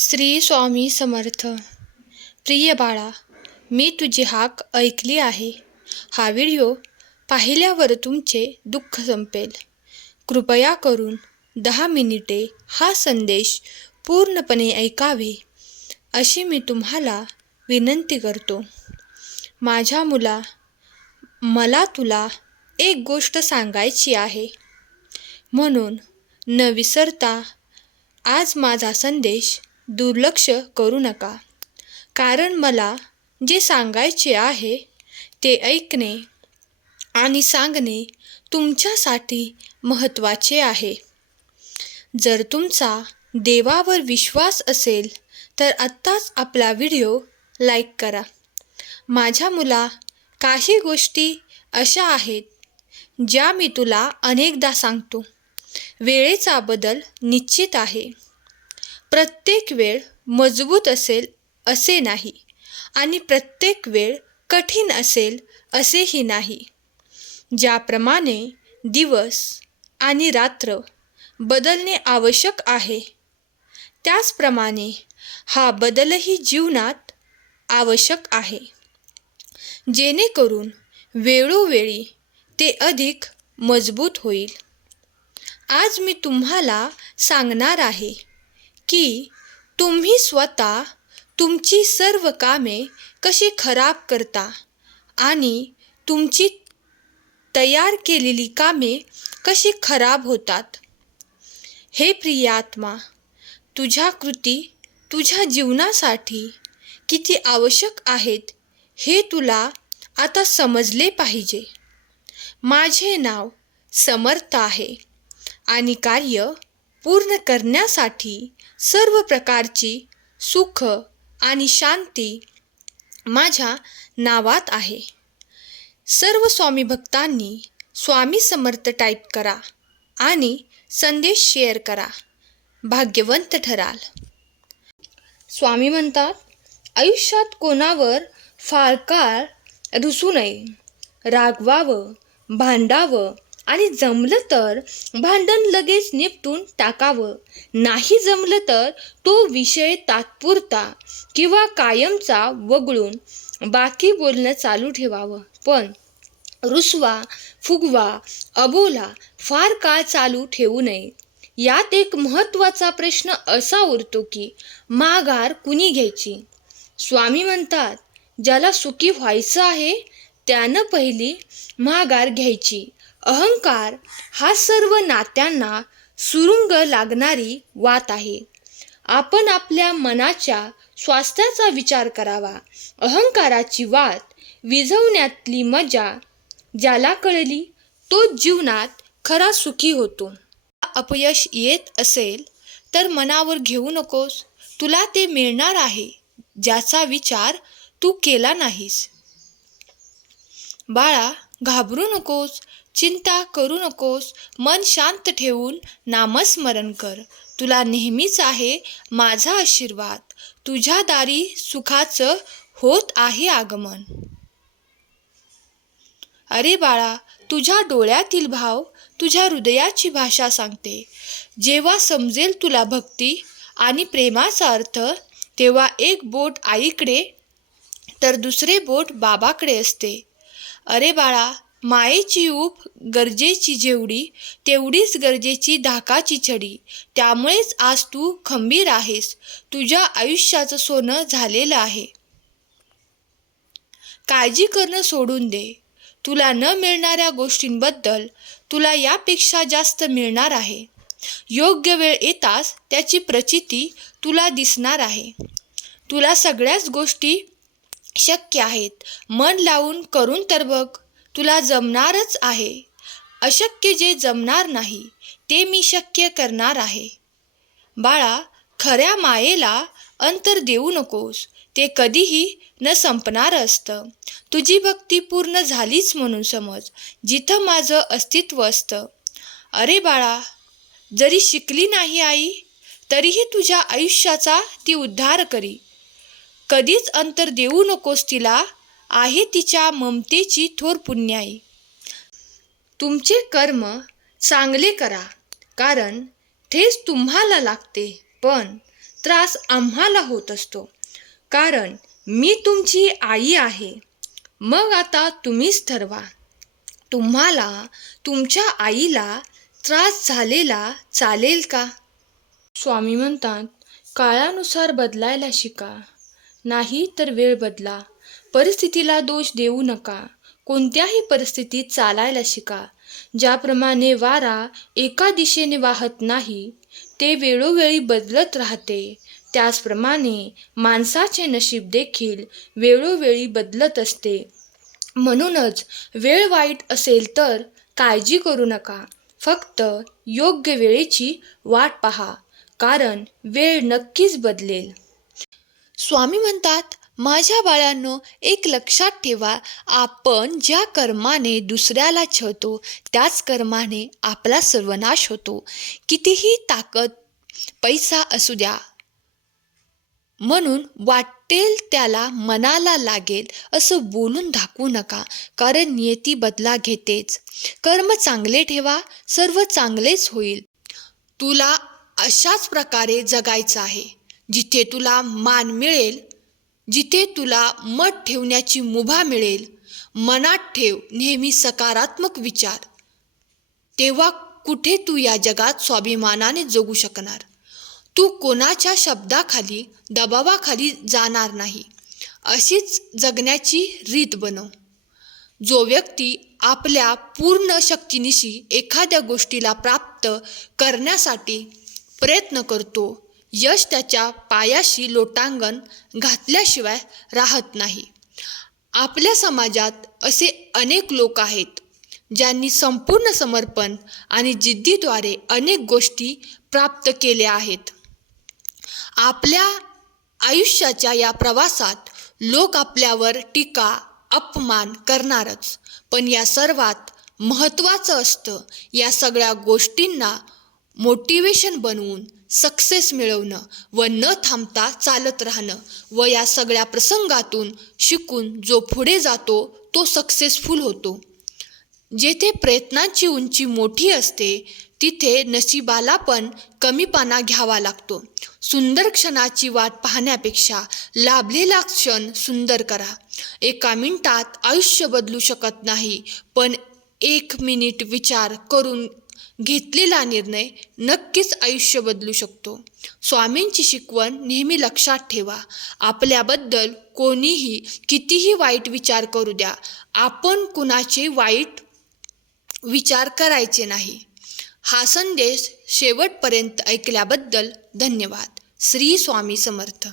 श्री स्वामी समर्थ. प्रिय बाळा मी तुझी हाक ऐकली आहे. हा व्हिडिओ पाहिल्यावर तुमचे दुःख संपेल. कृपया करून दहा मिनिटे हा संदेश पूर्णपणे ऐकावे अशी मी तुम्हाला विनंती करतो. माझ्या मुला मला तुला एक गोष्ट सांगायची आहे. म्हणून न विसरता आज माझा संदेश दुर्लक्ष करू नका. कारण मला जे सांगायचे आहे ते ऐकणे आणि सांगणे तुमच्यासाठी महत्त्वाचे आहे. जर तुमचा देवावर विश्वास असेल तर आत्ताच आपला व्हिडिओ लाईक करा. माझ्या मुला काही गोष्टी अशा आहेत ज्या मी तुला अनेकदा सांगतो. वेळेचा बदल निश्चित आहे. प्रत्येक वेळ मजबूत असेल असे नाही आणि प्रत्येक वेळ कठीण असेल असेही नाही. ज्याप्रमाणे दिवस आणि रात्र बदलणे आवश्यक आहे त्याचप्रमाणे हा बदलही जीवनात आवश्यक आहे. जेणेकरून वेळोवेळी ते अधिक मजबूत होईल. आज मी तुम्हाला सांगणार आहे की तुम्ही स्वतः तुमची सर्व कामे कशी खराब करता आणि तुमची तयार केलेली कामे कशी खराब होतात? हे प्रियात्मा तुझ्या कृती तुझ्या जीवनासाठी किती आवश्यक आहेत हे तुला आता समजले पाहिजे. माझे नाव समर्थ आहे आणि कार्य पूर्ण करण्यासाठी सर्व प्रकारची सुख आणि शांती माझ्या नावात आहे. सर्व स्वामी भक्तांनी स्वामी समर्थ टाईप करा आणि संदेश शेअर करा. भाग्यवंत ठराल. स्वामी म्हणतात आयुष्यात कोणावर फार काळ रुसू नये. रागवावं भांडावं आणि जमलं तर भांडण लगेच निपटून टाकावं. नाही जमलं तर तो विषय तात्पुरता किंवा कायमचा वगळून बाकी बोलणं चालू ठेवावं. पण रुसवा फुगवा अबोला फार काळ चालू ठेवू नये. यात एक महत्त्वाचा प्रश्न असा उरतो की माघार कुणी घ्यायची? स्वामी म्हणतात ज्याला सुखी व्हायचं आहे त्यानं पहिली माघार घ्यायची. अहंकार हा सर्व नात्यांना सुरुंग लागणारी वात आहे. आपण आपल्या मनाच्या स्वास्थ्याचा विचार करावा. अहंकाराची वात विझवण्यातली मजा ज्याला कळली तो जीवनात खरा सुखी होतो. अपयश येत असेल तर मनावर घेऊ नकोस. तुला ते मिळणार आहे ज्याचा विचार तू केला नाहीस. बाळा घाबरू नकोस. चिंता करू नकोस. मन शांत ठेवून नामस्मरण कर. तुला नेहमीच आहे माझा आशीर्वाद. तुझ्या दारी सुखाचं होत आहे आगमन. अरे बाळा तुझ्या डोळ्यातील भाव तुझ्या हृदयाची भाषा सांगते. जेव्हा समजेल तुला भक्ती आणि प्रेमाचा अर्थ तेव्हा एक बोट आईकडे तर दुसरे बोट बाबाकडे असते. अरे बाळा मायेची ऊप गरजेची जेवढी तेवढीच गरजेची धाकाची छडी. त्यामुळेच आज तू खंबीर आहेस. तुझ्या आयुष्याचं सोनं झालेलं आहे. काळजी करणं सोडून दे. तुला न मिळणाऱ्या गोष्टींबद्दल तुला यापेक्षा जास्त मिळणार आहे. योग्य वेळ येताच त्याची प्रचिती तुला दिसणार आहे. तुला सगळ्याच गोष्टी शक्य आहेत. मन लावून करून तर बघ. तुला जमणारच आहे. अशक्य जे जमणार नाही ते मी शक्य करणार आहे. बाळा खऱ्या मायेला अंतर देऊ नकोस. ते कधीही न संपणारं असतं. तुझी भक्ती पूर्ण झालीच म्हणून समज जिथं माझं अस्तित्व असतं. अरे बाळा जरी शिकली नाही आई तरीही तुझ्या आयुष्याचा ती उद्धार करी. कधीच अंतर देऊ नकोस तिला आहे तिच्या ममतेची थोर पुण्याई. तुमचे कर्म चांगले करा कारण ठेस तुम्हाला लागते पण त्रास आम्हाला होत असतो. कारण मी तुमची आई आहे मग आता तुम्हीच ठरवा. तुम्हाला तुमच्या आईला त्रास झालेला चालेल का? स्वामी म्हणतात काळानुसार बदलायला शिका. नाही तर वेळ बदला. परिस्थितीला दोष देऊ नका. कोणत्याही परिस्थितीत चालायला शिका. ज्याप्रमाणे वारा एका दिशेने वाहत नाही ते वेळोवेळी बदलत राहते. त्याचप्रमाणे माणसाचे नशीब देखील वेळोवेळी बदलत असते. म्हणूनच वेळ वाईट असेल तर काळजी करू नका. फक्त योग्य वेळेची वाट पहा कारण वेळ नक्कीच बदलेल. स्वामी म्हणतात माझ्या बाळांनो एक लक्षात ठेवा आपण ज्या कर्माने दुसऱ्याला छळतो त्याच कर्माने आपला सर्वनाश होतो. कितीही ताकद पैसा असू द्या. म्हणून वाटेल त्याला मनाला लागेल असं बोलून दाखवू नका कारण नियती बदला घेतेच. कर्म चांगले ठेवा सर्व चांगलेच होईल. तुला अशाच प्रकारे जगायचं आहे. जिथे तुला मान मिळेल जिथे तुला मत ठेवण्याची मुभा मिळेल मनात ठेव नेहमी सकारात्मक विचार. तेव्हा कुठे तू या जगात स्वाभिमानाने जगू शकणार? तू कोणाच्या शब्दाखाली दबावाखाली जाणार नाही. अशीच जगण्याची रीत बनव. जो व्यक्ती आपल्या पूर्ण शक्तीनिशी एखाद्या गोष्टीला प्राप्त करण्यासाठी प्रयत्न करतो यश त्याच्या पायाशी लोटांगण घातल्याशिवाय राहत नाही. आपल्या समाजात असे अनेक लोक आहेत ज्यांनी संपूर्ण समर्पण आणि जिद्दीद्वारे अनेक गोष्टी प्राप्त केल्या आहेत. आपल्या आयुष्याच्या या प्रवासात लोक आपल्यावर टीका अपमान करणारच पण या सर्वात महत्त्वाचं असतं या सगळ्या गोष्टींना मोटिवेशन बनवून सक्सेस मिळवणं व न थांबता चालत राहणं व या सगळ्या प्रसंगातून शिकून जो पुढे जातो तो सक्सेसफुल होतो. जेथे प्रयत्नांची उंची मोठी असते तिथे नशिबाला पण कमीपणा घ्यावा लागतो. सुंदर क्षणाची वाट पाहण्यापेक्षा लाभलेला क्षण सुंदर करा. एका मिनिटात आयुष्य बदलू शकत नाही पण एक मिनिट विचार करून घेतलेला निर्णय नक्कीच आयुष्य बदलू शकतो. स्वामींची शिकवण नेहमी लक्षात ठेवा. आपल्याबद्दल कोणीही कितीही वाईट विचार करू द्या. आपण कुणाचे वाईट विचार करायचे नाही. हा संदेश शेवटपर्यंत ऐकल्याबद्दल धन्यवाद. श्री स्वामी समर्थ.